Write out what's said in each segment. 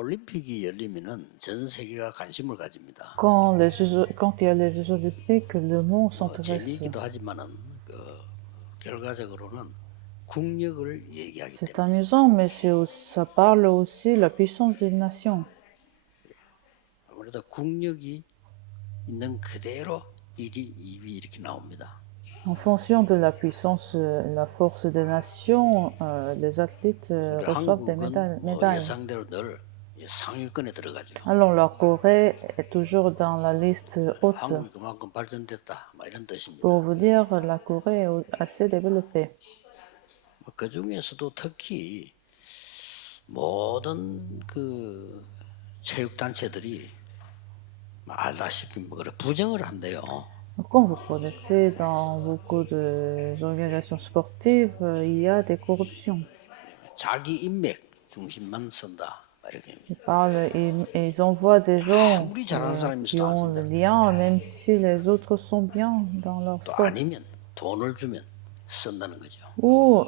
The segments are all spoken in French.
올림픽이 열리면은 전 세계가 관심을 가집니다. Quand il y a les Jeux olympiques, le monde s'intéresse. 재미있기도 하지만은 결과적으로는 국력을 얘기하기 C'est 때문에 amusant, mais ça parle aussi de la puissance d'une nation. 아무래도 국력이 있는 그대로 1위, 2위 이렇게 나옵니다. En fonction de la puissance, la force des nations, les athlètes 그래서 reçoivent des 한국은 médailles. 예상대로 늘 상위권에 들어가죠. Alors la Corée est toujours dans la liste haute. 한국이 그만큼 발전됐다, 막 이런 뜻입니다. Pour vous dire, la Corée est assez développée. 그 중에서도 특히 모든 그 체육 단체들이 알다시피 그래 부정을 한대요. Comme vous connaissez, dans beaucoup d'organisations sportives, il y a des corruptions. 자기 인맥 중심만 쓴다. 이렇게. Ils envoient des gens 아무리 잘하는 사람이 qui 있어도 안 ont le 쓴다. lien, même si les autres sont bien dans leur 또 sport. 아니면 돈을 주면 쓴다는 거죠. Ou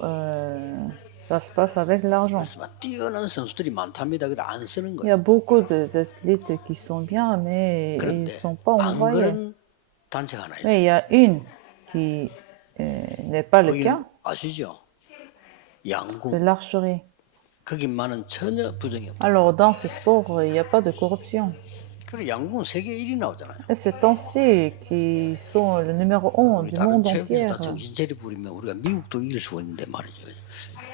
ça se passe avec l'argent. 그래서 막 뛰어난 선수들이 많답니다. 근데 안 쓰는 Il y a 거예요. beaucoup d'athlètes qui sont bien, mais ils ne 그런데 sont pas 안 envoyés. 그런 단체가 하나 Mais 있어요. il y a une qui n'est pas le 거기 cas, 아시죠? c'est 양궁. l'archerie. 거기만은 전혀 부정이 없다. Alors dans ce sport, il n'y a pas de corruption. 그리고 양궁은 세계 1위 나오잖아요. Et ces temps-ci, qui sont le numéro 1 우리 du 다른 monde 체육에서 entier. 다 정신 차려 부리면 우리가 미국도 이길 수 있는데 말이죠.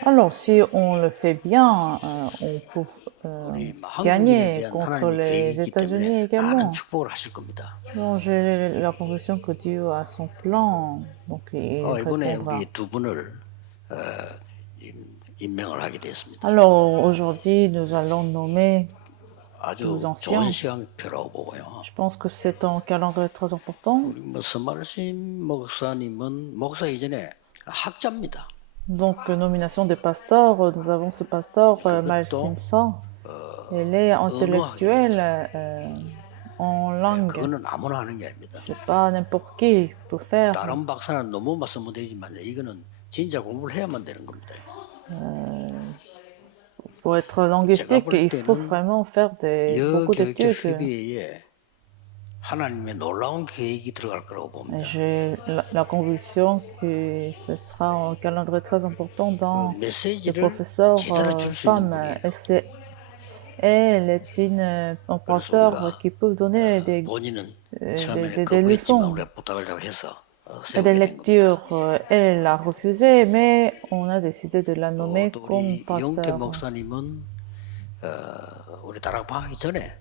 Alors si on le fait bien, on peut 우리 한국인에 gagner 대한 contre 하나님의 les 계획이 있기 États-Unis 때문에 많은 également. 축복을 하실 겁니다. Donc j'ai la conviction que Dieu a son plan, donc il 이번에 répondra. 우리 두 분을 임명을 하게 됐습니다. Alors aujourd'hui, nous allons nommer, 아주 nous anciens. 좋은 시간표라고 보고요. Je pense que c'est un calendrier très important. 우리 서말심 목사님은 목사 이전에 학자입니다. Donc nomination des pasteurs, nous avons ce pasteur Mal Simsa. Elle est intellectuelle en langue. 그거는 아무나 하는 게 아닙니다. C'est pas n'importe qui peut faire. 다른 박사는 너무 쓰면 되지만 이거는 진짜 공부를 해야만 되는 겁니다. Pour être linguistique, il faut vraiment faire beaucoup d'études. 협의회에 하나님의 놀라운 계획이 들어갈 거라고 봅니다. J'ai la conviction que ce sera un calendrier très important dans les 메시지를 professeurs 제대로 줄 수 있는 femmes. 분이에요. Elle est un pasteur qui peut donner 본인은 des 처음에 거부했지만 leçons 우리가 부탁을 좀 해서 et des 세우게 된 겁니다. lectures. Elle a refusé, mais on a décidé de la nommer 또 comme 우리 이용태 pasteur. 목사님은 우리 다락방 하기 전에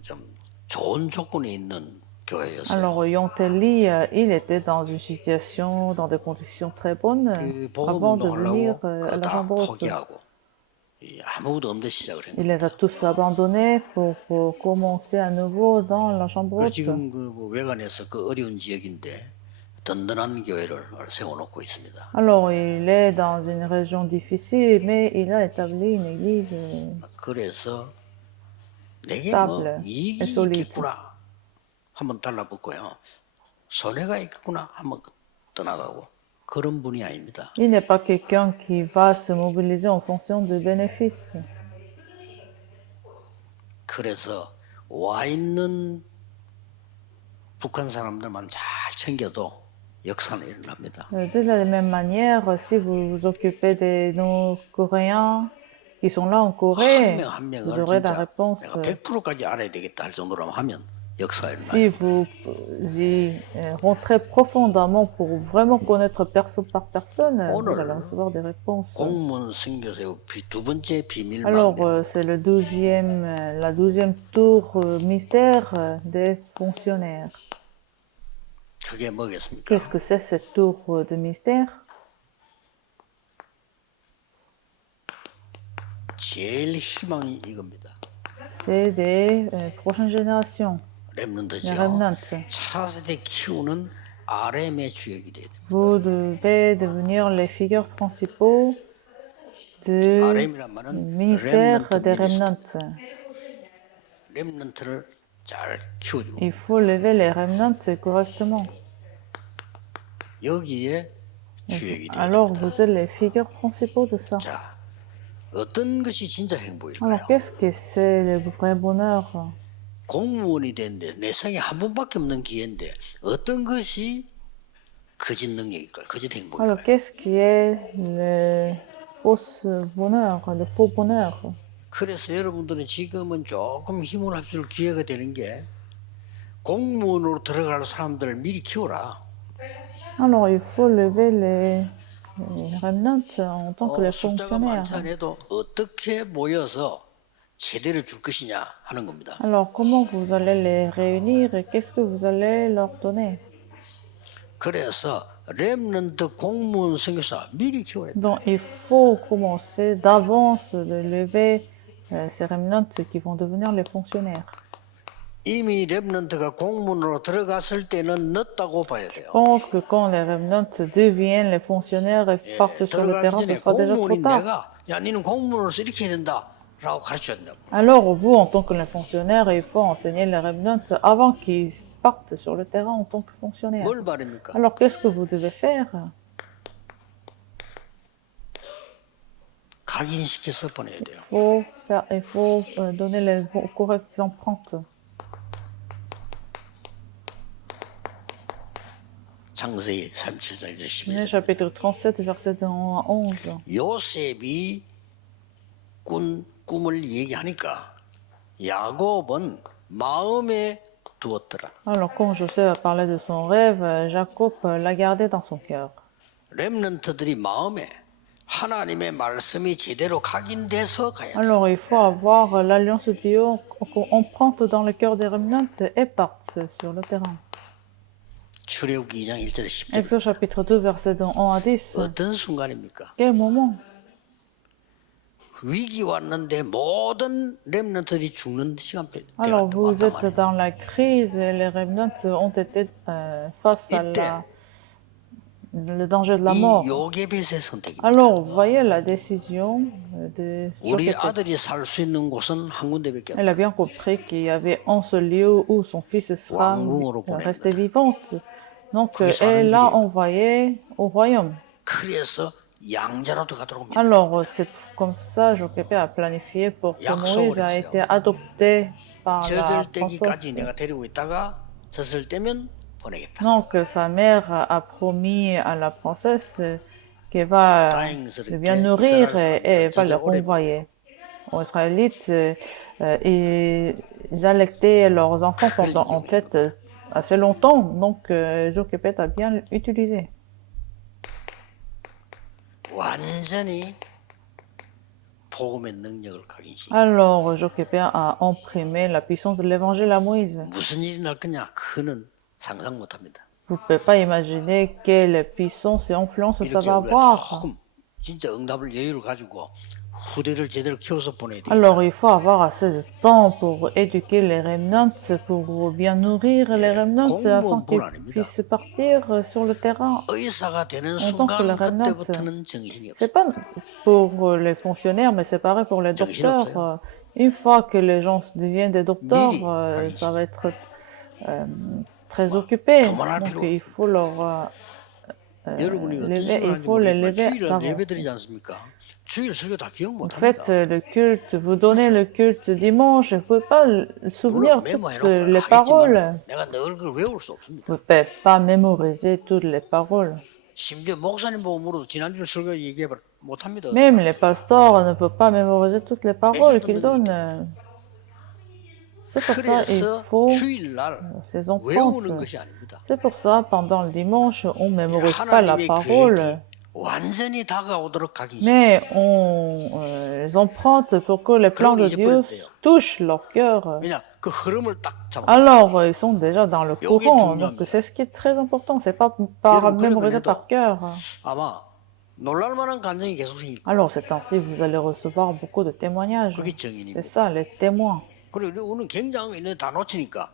좀 좋은 조건에 있는 교회였어요. Alors, Yonteli, il était dans une situation, dans des conditions très bonnes 그 avant de 복음운동 venir 하려고 à 그거 la 다 Rambrotte. 포기하고 아무것도 없는데 시작을 했는데 Il les a tous abandonnés pour commencer à nouveau dans la 그래서 Chambrotte. 지금 그 외관에서 그 어려운 지역인데 든든한 교회를 세워놓고 있습니다. Alors, il est dans une région difficile, mais il a établi une église 그래서 내게 stable 이익이 et solide. 있겠구나 한번 달라붙고요. 손해가 있겠구나 한번 떠나가고 그런 분이 아닙니다. Il n'est pas quelqu'un qui va se mobiliser en fonction des bénéfices. 그래서 와 있는 북한 사람들만 잘 챙겨도 역사는 일어납니다. De la même manière, si vous vous occupez de nos Coréens qui sont là en Corée, 한 vous 명을 aurez la 진짜 réponse. 내가 100%까지 알아야 되겠다 할 정도로 하면 역사 Si 일어나요. vous y rentrez profondément pour vraiment connaître personne par personne, vous allez recevoir des réponses. 공무원 선교사의 두 번째 비밀 Alors, 망대. c'est la 12e tour mystère des fonctionnaires. 그게 뭐겠습니까? Qu'est-ce que c'est cette tour de mystère? 제일 희망이 이겁니다. C'est des prochaines générations, les 렘넌트죠. remnants. 차세대 키우는 RM의 주역이 돼야 됩니다. Vous devez devenir les figures principaux du RM이란 말은 ministère 렘넌트 des 미니스터. remnants. 렘넌트를 잘 키워주고 Il faut lever les remnants correctement. 여기에 주역이 돼야 Alors, 됩니다. vous êtes les figures principaux de ça. 자, 어떤 것이 진짜 행복일까요? Alors, qu'est-ce que c'est le vrai bonheur? 공무원이 되는데 내 생에 한 번밖에 없는 기회인데 어떤 것이 거짓 능력일까요? 거짓 Alors, 행복일까요? qu'est-ce qui est le faux bonheur, le faux bonheur? 그래서 여러분들은 지금은 조금 힘을 합칠 기회가 되는 게 공무원으로 들어갈 사람들을 미리 키워라. Alors, il faut lever les remnants en tant que les 숫자가 fonctionnaires. 많지 않아도 어떻게 모여서 제대로 줄 것이냐 하는 겁니다. Alors, comment vous allez les réunir et qu'est-ce que vous allez leur donner? 그래서 렘넌트 공무원 선교사 미리 키워야 돼. Donc, il faut commencer d'avance de lever ces remnants qui vont devenir les fonctionnaires. 이미 렘넌트가 공무원으로 들어갔을 때는 늦다고 봐야 돼요. Je pense que quand les remnants deviennent les fonctionnaires et partent sur le terrain, 들어가기 ce 전에 sera déjà trop 공무원인 tard. 내가 야 니는 공무원으로서 이렇게 해야 된다라고 가르쳐야 된다고. Alors, vous, en tant que les fonctionnaires, il faut enseigner les remnants avant qu'ils partent sur le terrain en tant que fonctionnaires. 뭘 바랍니까? Alors, qu'est-ce que vous devez faire? 각인시켜서 보내야 돼요. Il faut donner les correctes empreintes. 창세기 37장 1절 Genèse 12절. chapitre 37, verset 1 à 11. 요셉이 꾼 꿈을 얘기하니까 야곱은 마음에 두었더라. Alors, quand Joseph a parlé de son rêve, Jacob l'a gardé dans son cœur. 렘넌트들이 마음에 하나님의 말씀이 제대로 각인돼서 가야 돼. Alors, il faut avoir l'alliance de Dieu empreinte dans le cœur des remnants et partent sur le terrain. 출애굽기 2장 1절에 10절. Exode chapitre 2, verset 1 à 10. 어떤 순간입니까? Quel moment? 위기 왔는데 모든 렘넌트들이 죽는 시간표 Alors, vous 왔단 êtes 말이에요. dans la crise et les remnants ont été face à le danger de la mort. 이 요게벳의 선택입니다. Alors, vous voyez la décision de 우리 Jochebed. 아들이 살 수 있는 곳은 한 군데밖에 없다. Elle a bien compris qu'il y avait un seul lieu où son fils sera 왕궁으로 resté 보냅니다. vivante. Donc, 거기 사는 elle l'a 길이에요. envoyé au royaume. 그래서 양자로도 가도록 합니다. Alors, c'est comme ça, Jochebed a planifié pour que 약속을 Moïse a 했어요. été adopté par la 젖을 때기까지 princesse. 내가 데리고 있다가 젖을 떼면 보내겠다. Donc, sa mère a promis à la princesse qu'elle va les bien nourrir et va les renvoyer aux Israélites. Ils allaitaient leurs enfants pendant, en fait, assez longtemps. Donc, Jochebed a bien utilisé. 완전히 복음의 능력을 각인시. Alors, Jochebed a imprimé la puissance de l'évangile à Moïse. 무슨 일이 날 거냐? 그는 상상 못합니다. Vous ne pouvez pas imaginer quelle puissance et influence ça 이렇게 va 우리가 avoir. 조금 진짜 응답을 여유를 가지고 후대를 제대로 키워서 보내야 돼요. Alors, il faut avoir assez de temps pour éduquer les remnants, pour bien nourrir les remnants afin qu'ils puissent partir sur le terrain. 의사가 되는 tant que le 순간 remnant, 그때부터는 정신이 없어. C'est pas pour les fonctionnaires, mais c'est pareil pour les docteurs. Une fois que les gens deviennent des docteurs, ça va être très occupé. Donc, il faut leur 여러분이 어떤 lever, 식으로 il faut les 하는지 lever 주일날 d'avance. 예배드리지 않습니까? 주일 설교 다 기억 En 못합니다. fait, le culte, vous donnez le culte dimanche, vous ne pouvez pas souvenir 물론 toutes 메모해놓고 les paroles. 하겠지만 내가 늘 그걸 외울 수 없습니다. Vous ne pouvez pas mémoriser toutes les paroles. 심지어 목사님 보고 물어도 지난주 설교 얘기해 못합니다. Même les pasteurs ne peuvent pas mémoriser toutes les paroles qu'ils donnent. C'est pour ça qu'il 그래서 faut 주일날 ces 외우는 empreintes. 것이 아닙니다. C'est pour ça, pendant le dimanche, on ne mémorise pas la 하나님의 parole, 계획이 완전히 다가오도록 가기 mais on les emprunte pour que les plans de Dieu touchent leur cœur. 왜냐 그 흐름을 딱 잡아. Alors, ils sont déjà dans le courant, donc c'est ce qui est très important, c'est pas par mémoriser par cœur. 아마 놀랄만한 감정이 계속 생길 거예요. Alors, c'est ainsi vous allez recevoir beaucoup de témoignages. 그게 정인입니다. C'est ça, les témoins. 그리고 우리는 굉장히 이런 다 놓치니까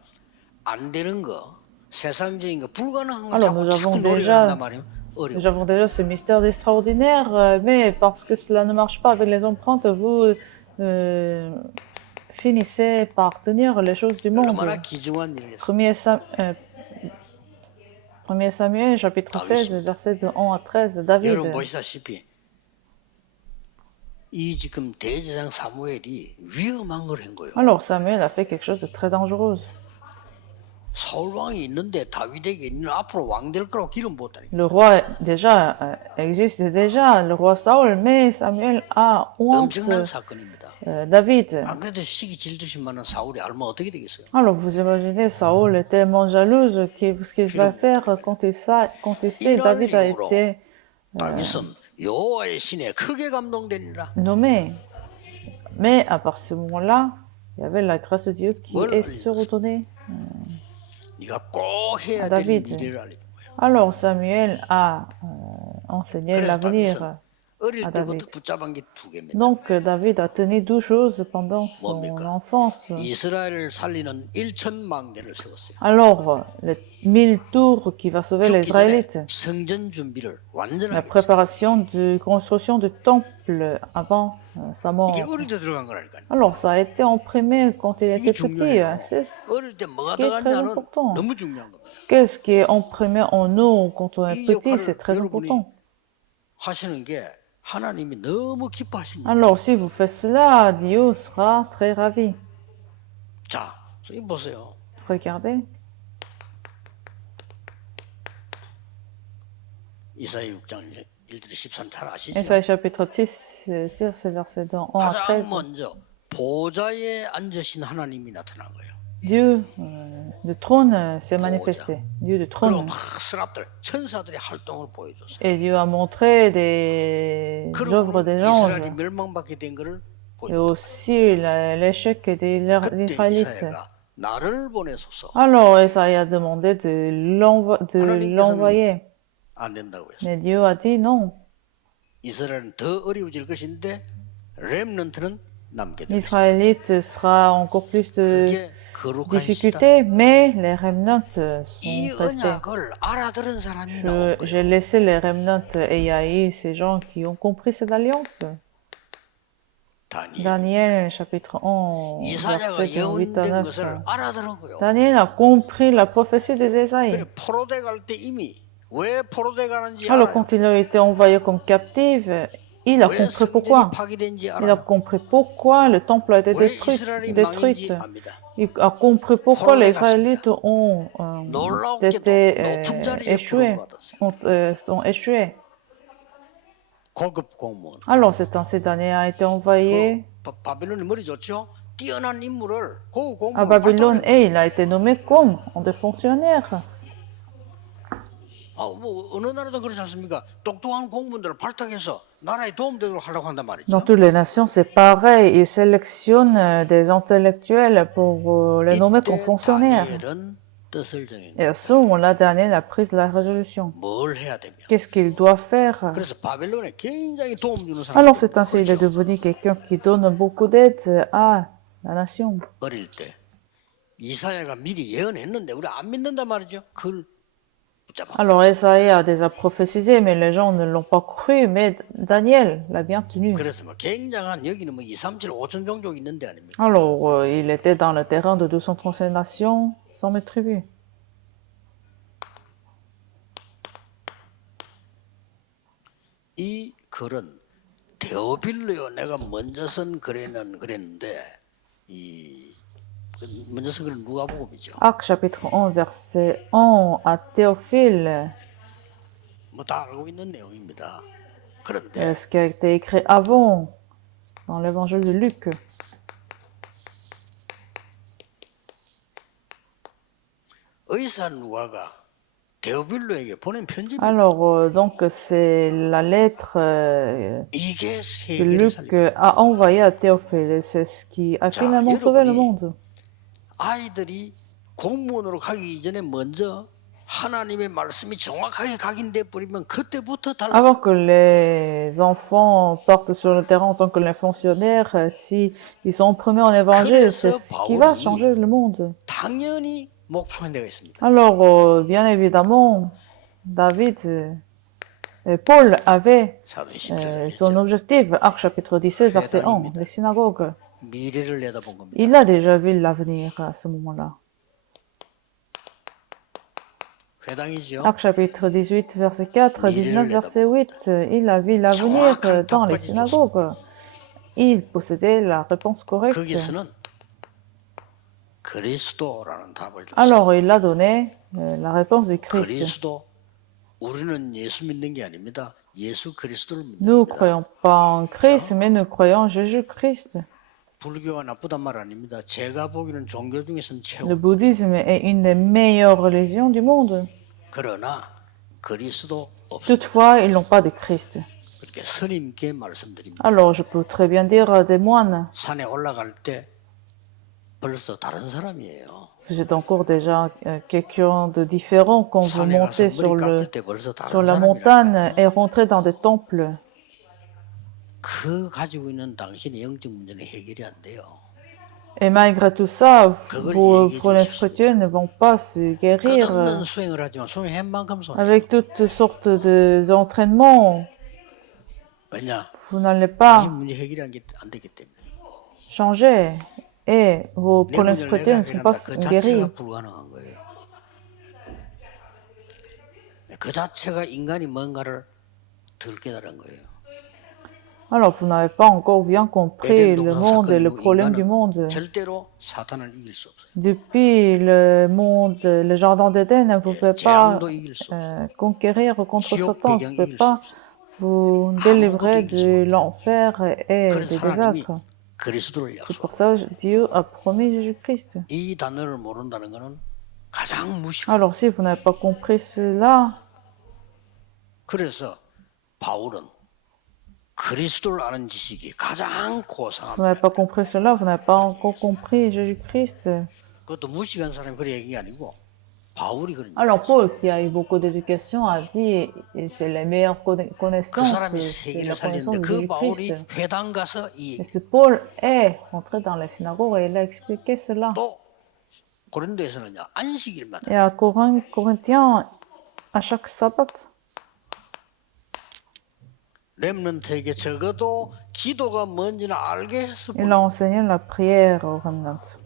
안 되는 거, 세상적인 거, 불가능한 거 Alors, 자꾸 노력을 한단 말이에요. 어려워. nous avons déjà ce mystère extraordinaire, mais parce que cela ne marche pas avec les empreintes, vous finissez par tenir les choses du monde. 얼마나 귀중한 일을 했어요. 1 Samuel, chapitre 16, versets de 1 à 13, David. 여러분 보시다시피 이 지금 대제사장 사무엘이 위험한 걸 한 거예요. Alors Samuel a fait quelque chose de très dangereux. 사울 왕이 있는데 다윗에게 너는 앞으로 왕 될 거라고 기름 부었다니. Le roi déjà existe déjà, le roi Saul, mais Samuel a honte 엄청난 사건입니다. David. 안 그래도 시기 질투심만은 사울이 알면 어떻게 되겠어요? Alors vous imaginez, Saul est tellement jalouse ce qu'il va faire quand il sait 이런 David a 이유로 été 다윗은 여호와의 신에 크게 감동되니라. nommé. Mais à partir de ce moment-là, il y avait la grâce de Dieu qui 뭘 est surordonnée 네가 꼭 해야 à 될 David. 미래를 알려준 거예요. Alors Samuel a enseigné 그래서 l'avenir 다윗은 어릴 à 때부터 David. 붙잡은 게 두 개입니다. Donc David a tenu 12 choses pendant son 뭡니까? enfance. 이스라엘을 살리는 1,000망대를 세웠어요. Alors, les 1000 tours qui va sauver les 죽기 전에 Israélites, 성전 준비를 la 완전하게 했어요. préparation de construction du temple avant sa mort. 이게 어릴 때 들어간 거라니까요. Alors, ça a été imprimé quand il 이게 était petit. 중요해요. C'est 어릴 때 뭐가 qui est très 들어갔냐는 important. 너무 중요한 겁니다. Qu'est-ce qui est imprimé en nous quand on est 이 petit, 역할을 c'est très 여러분이 important. 하시는 게 하나님이 너무 기뻐하신 거예요. Alors, si vous faites cela, Dieu sera très ravi. 자, 선생님 보세요. Regardez, 이사야 6장 1절 13 잘 아시죠? Ésaïe chapitre 6, verset 1 à 가장 13. 먼저 보좌에 앉으신 하나님이 나타난 거예요. Dieu du trône s'est manifesté. Dieu du 그리고 trône. 막 스랍들 천사들의 활동을 보여줬어요. Et Dieu a montré des œuvres 그리고 des 이스라엘이 anges 멸망받게 된 것을 et 보여줬어요. aussi l'échec des 그때 Israélites. 이사야가 나를 보내소서 Alors Esaïe a demandé de 하나님께서는 l'envoyer. 안 된다고 했어요. Mais Dieu a dit non. 이스라엘은 더 어려워질 것인데 렘넌트는 남게 됩니다. L'Israélite sera encore plus de 그게 거룩한 시다. difficultés, mais les remnants 이 sont restés. 언약을 알아들은 사람이 나온 J'ai 거예요. laissé les remnants et il y a eu ces gens qui ont compris cette alliance. 다니엘. Daniel chapitre 11, 이사야가 verset 8 à 예언된 9. 것을 알아들은 거예요. Daniel a compris la prophétie des Ésaïes. 그래 포로대 갈 때 이미 왜 포로대 가는지 Alors, 알아요. quand il a été envoyé comme captif, il a 왜 compris 성전이 pourquoi. 파괴된지 Il a 알아요. compris pourquoi le temple a été 왜 détruit. 이스라엘이 détruite. 망인지 압니다. Il a compris pourquoi les Israélites ont 놀라운게도 été 높은 자리에 échoués. 부름받았어요. Sont échoués. 고급 공무원. Alors, c'est ainsi Daniel a été envoyé 바빌론이 머리 좋죠? 뛰어난 인물을 고급 à 공무원 Babylone et il a été nommé comme un des fonctionnaires. 뭐 어느 나라도 그렇지 않습니까? 똑똑한 공무원들을 발탁해서 나라에 도움되도록 하려고 한단 말이죠. Dans toutes les nations, c'est pareil. Ils sélectionnent des intellectuels pour les nommer comme 이때 fonctionnaires. 다니엘은 뜻을 정한 Et à ce moment-là, Daniel a pris la résolution. 뭘 해야 되며. Qu'est-ce qu'il doit faire? 그래서 바벨론에 굉장히 도움 주는 사람. Alors c'est ainsi, il est devenu quelqu'un qui donne beaucoup d'aide à la nation. 어릴 때 이사야가 미리 예언했는데 우리 안 믿는단 말이죠. 그걸 붙잡아. Alors Esaïe a déjà prophétisé, mais les gens ne l'ont pas cru, mais Daniel l'a bien tenu. 그래서 뭐 굉장한 여기는 뭐 2, 3, 7, 5천 종족 있는데 아닙니까? Alors il était dans le terrain de 235 nations, 100 000 tribus. 이 글은 데오빌로요. 내가 먼저 쓴 글에는 그랬는데 이 먼저 쓴 글은 누가복음이죠. Actes chapitre 11, verset 1 à Théophile, 뭐 다 알고 있는 내용입니다. 그런데 ce qui a été écrit avant dans l'évangile de Luc. 의사 누가가 데오빌로에게 보낸 편지입니다. Alors, donc, c'est la lettre 이게 que 세계를 Luc 살립니다. a envoyée à Théophile. Et c'est ce qui a finalement sauvé le monde. 아이들이 공무원으로 가기 이전에 먼저 하나님의 말씀이 정확하게 각인돼 버리면 그때부터 달라. Avant que les enfants partent sur le terrain en tant que les fonctionnaires, si ils sont imprimés en évangile, c'est ce qui va changer le monde. 당연히 목표한 데가 있습니다. Alors, bien évidemment, David et Paul avaient 사도행 son 10절 objectif. Actes chapitre 17, verset 1, les synagogues. 미래를 내다본 겁니다. Il a déjà vu l'avenir à ce moment-là. 회당이죠. Actes chapitre 18, verset 4, 19, verset 8, il a vu l'avenir dans les synagogues. il possédait la réponse correcte. 거기서는 그리스도라는 답을 줬어요. Alors, il a donné la réponse du Christ. 그리스도 우리는 예수 믿는 게 아닙니다. 예수 그리스도를 믿는 Nous ne 겁니다. croyons pas en Christ, mais nous croyons en Jésus-Christ. 불교가 나쁘단 말 아닙니다. 제가 보기에는 종교 중에서는 Le 최고. bouddhisme est une des meilleures religions du monde. 그러나 그리스도 없습니다. Toutefois, ils n'ont pas de Christ. 그렇게 스님께 말씀드립니다. Alors, je peux très bien dire à des moines, 산에 올라갈 때 벌써 다른 사람이에요. vous êtes encore déjà quelqu'un de différent quand vous 산에 가서 montez 머리 깎을 때 벌써 sur 다른 la 사람이라. montagne et rentrez dans des temples. 그 가지고 있는 당신의 영적 문제는 해결이 안 돼요. Et malgré tout ça, 그걸 vos 얘기해 problèmes 주십시오. spirituels ne vont pas se guérir 끝없는 수행을 하지만 수행한 만큼 손해. avec toutes sortes d'entraînements. 왜냐? Vous n'allez 이 pas 문제 해결이 안 되기 때문에. changer et vos 내 problèmes 문제를 spirituels ne 내가 sont 해결한다. pas 그 guéris. 자체가 불가능한 거예요. 그 자체가 인간이 뭔가를 덜 깨달은 거예요. Alors, vous n'avez pas encore bien compris 에덴 le 동산 monde et le 사건 이후 problème du monde. 인간은 절대로 사탄을 이길 수 없어요. Depuis le monde, le jardin d'Éden, vous ne pouvez pas 재앙도 이길 수 없어요. conquérir contre 지옥 Satan. Vous 배경 ne pouvez 이길 수 pas vous délivrer 아무것도 이길 수 de l'enfer et 그래서 des 하나님이 désastres. 그리스도를 C'est 약속. pour ça que Dieu a promis Jésus-Christ. 이 단어를 모른다는 것은 가장 무식. Alors, si vous n'avez pas compris cela, 그래서 바울은 그리스도를 아는 지식이 가장 vous 고상합니다. n'avez pas compris cela, vous n'avez pas encore compris Jésus-Christ. 그것도 무식한 사람이 그런 얘기가 아니고 바울이 그런 얘기. Alors, Paul, qui a eu beaucoup d'éducation, a dit et c'est la meilleure 그 connaissance, 사람이 c'est 세계를 la connaissance 살리는데 de 그 바울이 Jésus-Christ. 회당 가서 Et ce Paul est rentré dans la synagogue et il a expliqué cela. 또 고린도에서는요 안식일마다 Et à Corinthiens, à chaque sabbat, 렘넌트에게 적어도 기도가 뭔지는 알게 해서 il a enseigné la prière aux remnants.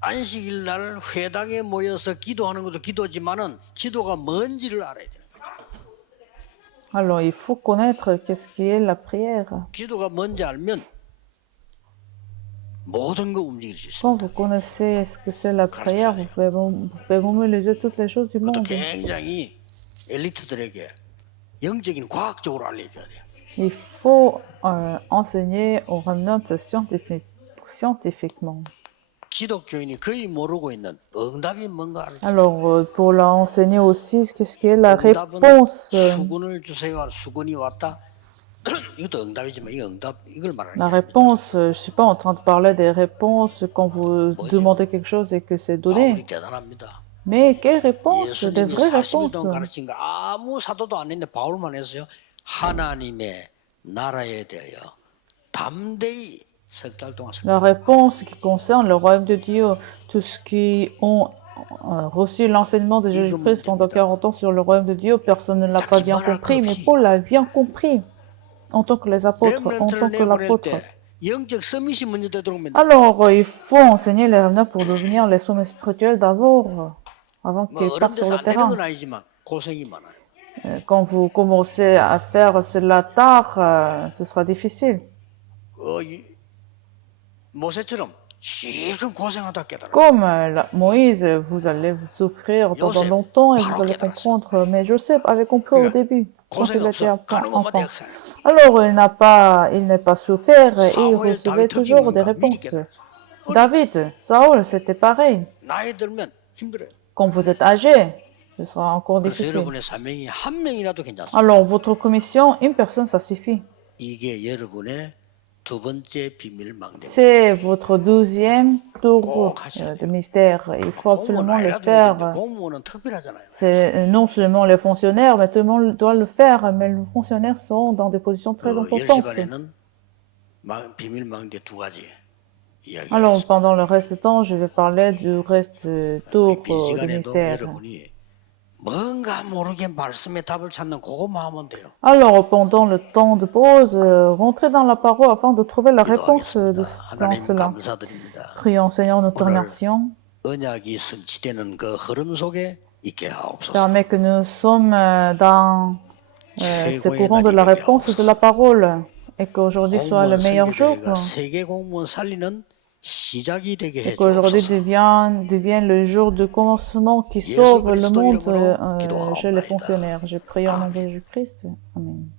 안식일 날 회당에 모여서 기도하는 것도 기도지만은 기도가 뭔지를 알아야 돼요. Alors, il faut connaître qu'est-ce qui est la prière. 기도가 뭔지 알면 모든 거 움직일 수 있어요. Quand vous connaissez ce que c'est la prière, vous pouvez mobiliser toutes les choses du 그것도 monde. 굉장히 엘리트들에게 영적인 과학적으로 알려줘야 돼요. Il faut enseigner aux remnants scientifiquement. 기독교인이 거의 모르고 있는 응답이 뭔가 알죠. Alors, pour l'enseigner aussi, qu'est-ce qui est la 응답은 réponse? 수군을 주세요. 수군이 왔다. 이것도 응답이지만 이 응답 이걸 말하는 La 게 réponse, je suis pas en train de parler des réponses quand vous demandez quelque chose et que c'est donné. 바울이 대단합니다. Mais quelle réponse? Des 예수님이 vraies 40일 réponses. 동안 가르친 거 아무 사도도 안 했는데 바울만 했어요. 하나님의 나라에 대하여 담대히 석 달 동안 La réponse qui concerne le royaume de Dieu, tous ceux qui ont reçu l'enseignement de Jésus-Christ pendant 40 ans sur le royaume de Dieu, personne ne l'a pas bien compris, mais Paul l'a bien compris en tant que les apôtres, en tant que l'apôtre. 영적 서밋이 먼저 되도록 만들. Alors, il faut enseigner les remnants pour devenir les sommets spirituels d'abord, avant 뭐 qu'ils 어른 partent sur 데서 le 안 되는 terrain. 건 아니지만 고생이 많아요. Quand vous commencez à faire cela tard, ce sera difficile. 모세처럼 실컷 고생하다 깨달아. Comme Moïse, vous allez souffrir pendant longtemps et vous allez comprendre. Mais Joseph avait compris au début, quand il était enfant. Alors, il n'est pas souffert et il recevait toujours des réponses. David, Saül, c'était pareil. 나이 들면 힘들어요. Quand vous êtes âgé, ce sera encore 그래서 difficile. 여러분의 사명이 한 명이라도 괜찮습니다. Alors, votre commission, une personne, ça suffit. 이게 여러분의 두 번째 비밀 망대. C'est votre 12e tour de mystère. Il faut absolument le faire. 공무원은 특별하잖아요. C'est non seulement les fonctionnaires, mais tout le monde doit le faire. Mais les fonctionnaires sont dans des positions très importantes. 10시반에는 비밀 망대 두 가지 이야기하겠습니다. Alors, pendant le reste du temps, je vais parler du reste tour 빈 de 시간에도 mystère. 여러분이 뭔가 모르게 말씀의 답을 찾는 그거만 하면 돼요. Alors, pendant le temps de pause, rentrez dans la parole afin de trouver la réponse dans 하나님 cela. 감사드립니다. Prions, Seigneur, nous te remercions. 언약이 성취되는 그 흐름 속에 있게 하옵소서. Permets que nous sommes dans ce courant de la réponse de la parole. et qu'aujourd'hui soit le 공무원 meilleur jour, 선교대회가 세계 공무원 살리는 시작이 되게 qu'aujourd'hui 해주옵소서. devienne le jour du commencement qui 예수 sauve le 그리스도 monde 이름으로 chez les 기도하옵나이다. fonctionnaires. J'ai prié au nom de 아멘. Jésus-Christ. Amen.